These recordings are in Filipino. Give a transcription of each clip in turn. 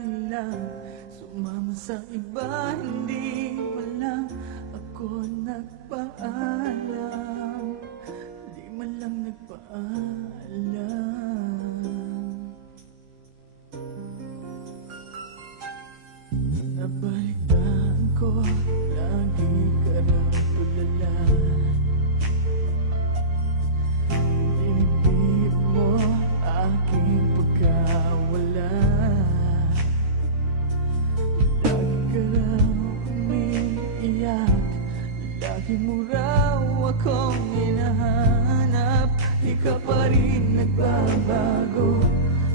dahilan sumama sa iba, hindi man lang ako nagpaalam, di man lang nagpaalam. Nabalitaan ko, lagi ka raw tulala. Dinibdib mo aking pagkawala. Lagi ka raw umiiyak, lagi mo raw akong hinahanap. Di ka pa rin nagbabago,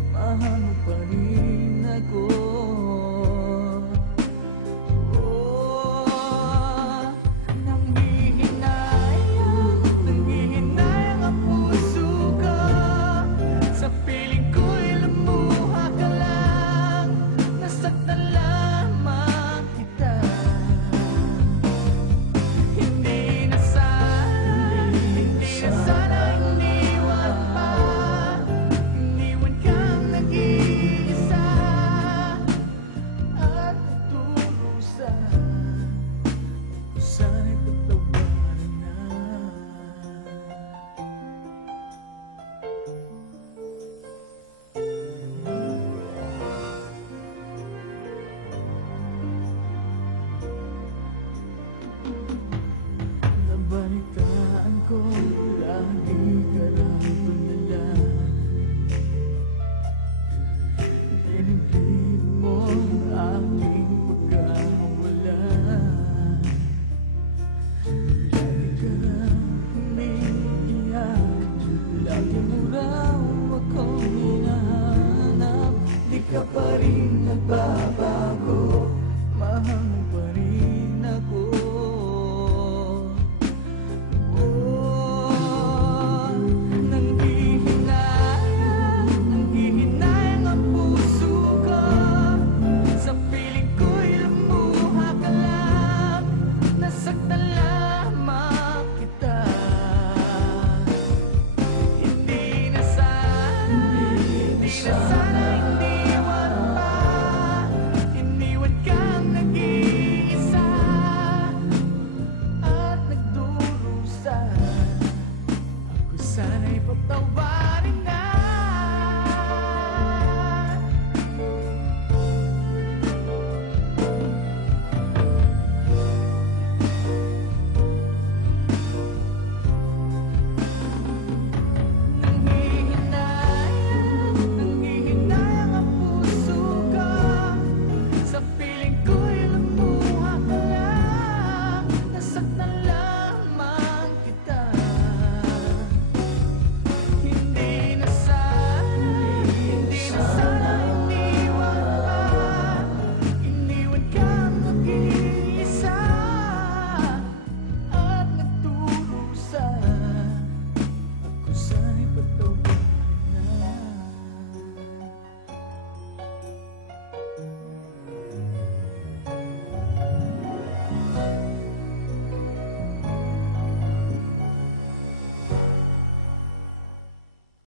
mahal mo pa rin ako. Nabalitaan ko, lagi ka raw tulala. Dinibdib mo aking pagkawala. Lagi ka raw umiiyak, lagi mo raw akong hinahanap. Di ka pa rin nagbago.